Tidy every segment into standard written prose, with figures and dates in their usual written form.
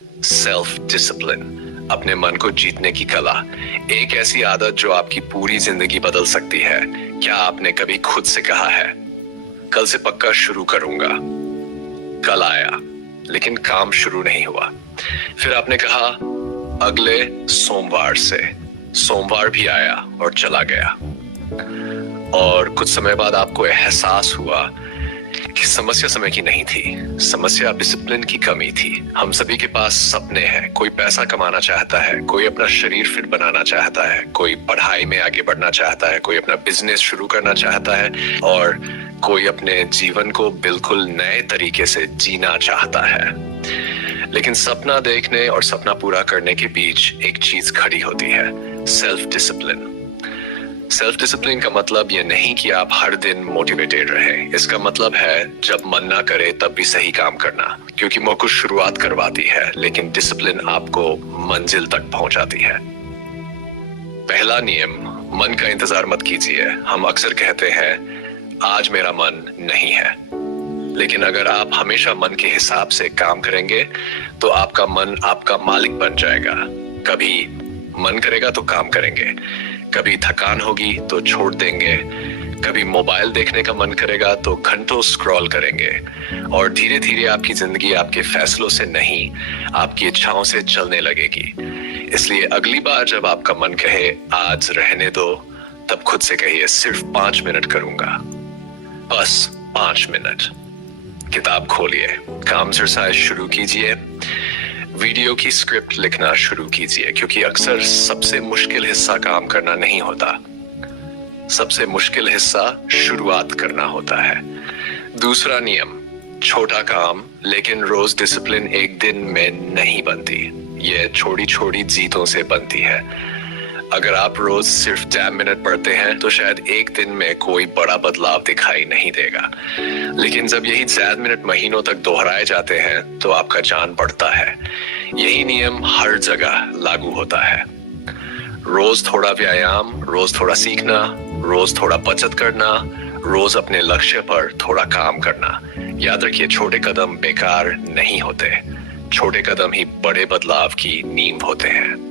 Self discipline, अपने मन को जीतने की कला, एक ऐसी आदत जो आपकी पूरी जिंदगी बदल सकती है। क्या आपने कभी खुद से कहा है, कल से पक्का शुरू करूंगा? कल आया, लेकिन काम शुरू नहीं हुआ। फिर आपने कहा अगले सोमवार से। सोमवार भी आया और चला गया। और कुछ समय बाद आपको एहसास हुआ कि समस्या समय की नहीं थी, समस्या डिसिप्लिन की कमी थी। हम सभी के पास सपने हैं। कोई पैसा कमाना चाहता है, कोई अपना शरीर फिट बनाना चाहता है, कोई पढ़ाई में आगे बढ़ना चाहता है, कोई अपना बिजनेस शुरू करना चाहता है और कोई अपने जीवन को बिल्कुल नए तरीके से जीना चाहता है। लेकिन सपना देखने और सपना पूरा करने के बीच एक चीज खड़ी होती है, सेल्फ डिसिप्लिन। सेल्फ डिसिप्लिन का मतलब यह नहीं कि आप हर दिन मोटिवेटेड रहें। इसका मतलब है जब मन ना करे तब भी सही काम करना, क्योंकि मौकुश शुरुआत करवाती है लेकिन डिसिप्लिन आपको मंजिल तक पहुंचाती है। पहला नियम, मन का इंतजार मत कीजिए। हम अक्सर कहते हैं आज मेरा मन नहीं है, लेकिन अगर आप हमेशा मन के हिसाब से काम करेंगे तो आपका मन आपका मालिक बन जाएगा। कभी मन करेगा तो काम करेंगे, कभी थकान होगी तो छोड़ देंगे, कभी मोबाइल देखने का मन करेगा तो घंटों स्क्रॉल करेंगे। और धीरे धीरे आपकी जिंदगी आपके फैसलों से नहीं, आपकी इच्छाओं से चलने लगेगी। इसलिए अगली बार जब आपका मन कहे आज रहने दो, तब खुद से कहिए सिर्फ 5 मिनट करूंगा, बस 5 मिनट। किताब खोलिए, काम एक्सरसाइज शुरू कीजिए, वीडियो की स्क्रिप्ट लिखना शुरू कीजिए, क्योंकि अक्सर सबसे मुश्किल हिस्सा काम करना नहीं होता, सबसे मुश्किल हिस्सा शुरुआत करना होता है। दूसरा नियम, छोटा काम लेकिन रोज डिसिप्लिन एक दिन में नहीं बनती, ये छोटी छोटी जीतों से बनती है। अगर आप रोज सिर्फ 10 मिनट पढ़ते हैं तो शायद एक दिन में कोई बड़ा बदलाव दिखाई नहीं देगा, लेकिन जब यही 10 मिनट महीनों तक दोहराए जाते हैं तो आपका जान बढ़ता है। यही नियम हर जगह लागू होता है। रोज थोड़ा व्यायाम, रोज थोड़ा सीखना, रोज थोड़ा बचत करना, रोज अपने लक्ष्य पर थोड़ा काम करना। याद रखिए, छोटे कदम बेकार नहीं होते, छोटे कदम ही बड़े बदलाव की नींव होते हैं।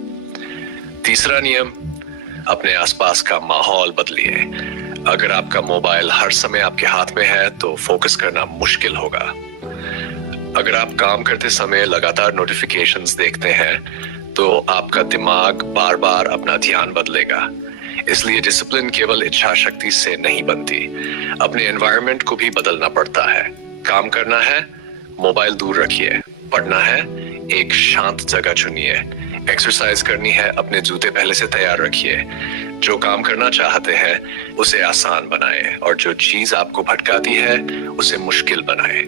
तीसरा नियम, अपने आसपास का माहौल बदलिए। अगर आपका मोबाइल हर समय आपके हाथ में है तो फोकस करना मुश्किल होगा। अगर आप काम करते समय लगातार नोटिफिकेशंस देखते हैं तो आपका दिमाग बार बार अपना ध्यान बदलेगा। इसलिए डिसिप्लिन केवल इच्छा शक्ति से नहीं बनती, अपने एनवायरनमेंट को भी बदलना पड़ता है। काम करना है, मोबाइल दूर रखिए। पढ़ना है, एक शांत जगह चुनिए। एक्सरसाइज करनी है, अपने जूते पहले से तैयार रखिए। जो काम करना चाहते हैं उसे आसान बनाएं और जो चीज आपको भटकाती है उसे मुश्किल बनाएं।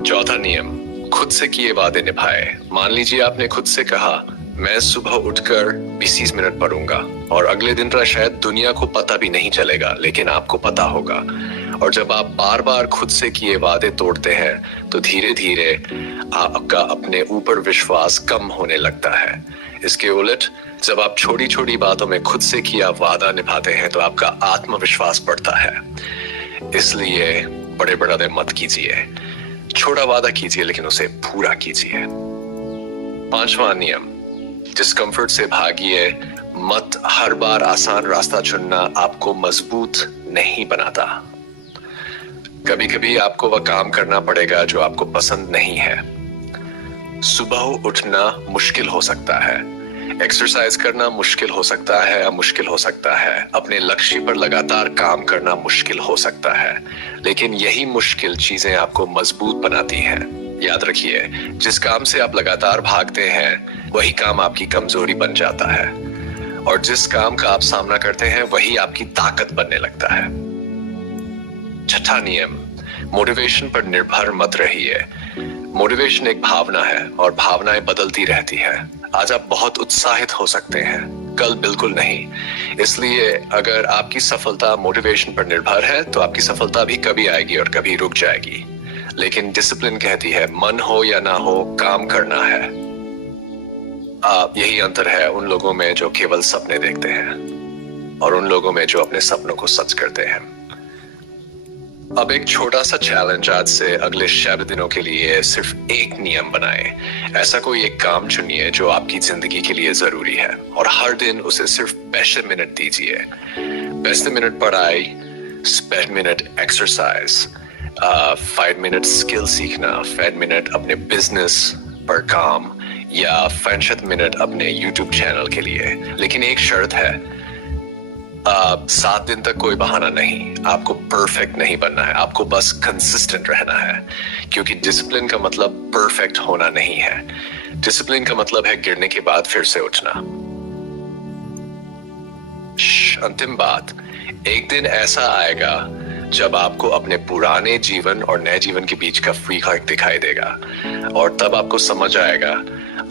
चौथा नियम, खुद से किए वादे निभाए। मान लीजिए आपने खुद से कहा मैं सुबह उठकर 20 मिनट पढ़ूंगा, और अगले दिन तो शायद दुनिया को पता भी नहीं चलेगा, लेकिन आपको पता होगा। और जब आप बार बार खुद से किए वादे तोड़ते हैं तो धीरे धीरे आपका अपने ऊपर विश्वास कम होने लगता है। इसके उलट जब आप छोटी छोटी बातों में खुद से किया वादा निभाते हैं तो आपका आत्मविश्वास बढ़ता है। इसलिए बड़े बड़े मत कीजिए, छोटा वादा कीजिए लेकिन उसे पूरा कीजिए। पांचवा नियम, डिस्कम्फर्ट से भागिए मत। हर बार आसान रास्ता चुनना आपको मजबूत नहीं बनाता। कभी कभी आपको वह काम करना पड़ेगा जो आपको पसंद नहीं है। सुबह उठना मुश्किल हो सकता है, एक्सरसाइज करना मुश्किल हो सकता है या मुश्किल हो सकता है, अपने लक्ष्य पर लगातार काम करना मुश्किल हो सकता है, लेकिन यही मुश्किल चीजें आपको मजबूत बनाती हैं। याद रखिए, जिस काम से आप लगातार भागते हैं वही काम आपकी कमजोरी बन जाता है, और जिस काम का आप सामना करते हैं वही आपकी ताकत बनने लगता है। छठा नियम, मोटिवेशन पर निर्भर मत रहिए। मोटिवेशन एक भावना है और भावनाएं बदलती रहती है। आज आप बहुत उत्साहित हो सकते हैं, कल बिल्कुल नहीं। इसलिए अगर आपकी सफलता मोटिवेशन पर निर्भर है तो आपकी सफलता भी कभी आएगी और कभी रुक जाएगी। लेकिन डिसिप्लिन कहती है मन हो या ना हो काम करना है। यही अंतर है उन लोगों में जो केवल सपने देखते हैं और उन लोगों में जो अपने सपनों को सच करते हैं। अब एक छोटा सा चैलेंज आज से अगले 6 दिनों के लिए सिर्फ एक नियम बनाएं। ऐसा कोई एक काम चुनिए जो आपकी जिंदगी के लिए जरूरी है और हर दिन उसे सिर्फ 5 मिनट दीजिए। 5 मिनट पढ़ाई, 5 मिनट एक्सरसाइज, 5 मिनट स्किल सीखना, 5 मिनट अपने बिजनेस पर काम या 5 मिनट अपने यूट्यूब चैनल के लिए। लेकिन एक शर्त है, 7 दिन तक कोई बहाना नहीं। आपको परफेक्ट नहीं बनना है, आपको बस कंसिस्टेंट रहना है। क्योंकि डिसिप्लिन का मतलब परफेक्ट होना नहीं है। डिसिप्लिन का मतलब है गिरने के बाद फिर से उठना। अंतिम बात, एक दिन ऐसा आएगा जब आपको अपने पुराने जीवन और नए जीवन के बीच का फर्क दिखाई देगा और तब आपको समझ आएगा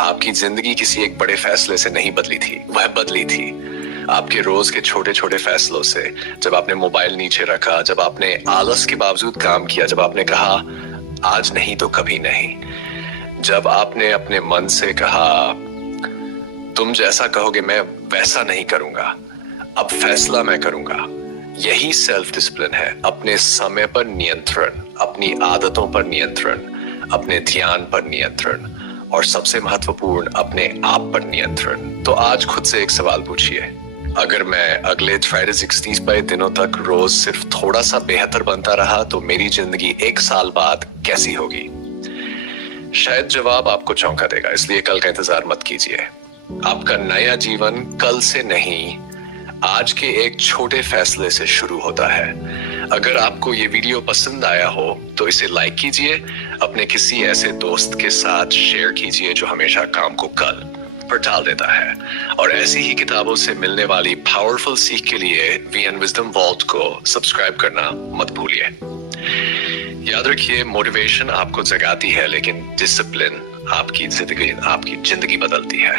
आपकी जिंदगी किसी एक बड़े फैसले से नहीं बदली थी, वह बदली थी आपके रोज के छोटे छोटे फैसलों से। जब आपने मोबाइल नीचे रखा, जब आपने आलस के बावजूद काम किया, जब आपने कहा आज नहीं तो कभी नहीं, जब आपने अपने मन से कहा तुम जैसा कहोगे मैं वैसा नहीं करूंगा, अब फैसला मैं करूंगा। यही सेल्फ डिसिप्लिन है। अपने समय पर नियंत्रण, अपनी आदतों पर नियंत्रण, अपने ध्यान पर नियंत्रण और सबसे महत्वपूर्ण अपने आप पर नियंत्रण। तो आज खुद से एक सवाल पूछिए, अगर मैं अगले 365 दिनों तक रोज सिर्फ थोड़ा सा बेहतर बनता रहा तो मेरी जिंदगी 1 साल बाद कैसी होगी? शायद जवाब आपको चौंका देगा, इसलिए कल का इंतजार मत कीजिए। आपका नया जीवन कल से नहीं, आज के एक छोटे फैसले से शुरू होता है। अगर आपको ये वीडियो पसंद आया हो तो इसे लाइक कीजिए, अपने किसी ऐसे दोस्त के साथ शेयर कीजिए जो हमेशा काम को कल पर टाल देता है। और ऐसी ही किताबों से मिलने वाली पावरफुल सीख के लिए वीएन विजडम वॉल्ट को सब्सक्राइब करना मत भूलिए। याद रखिए, मोटिवेशन आपको जगाती है लेकिन डिसिप्लिन आपकी जिंदगी बदलती है।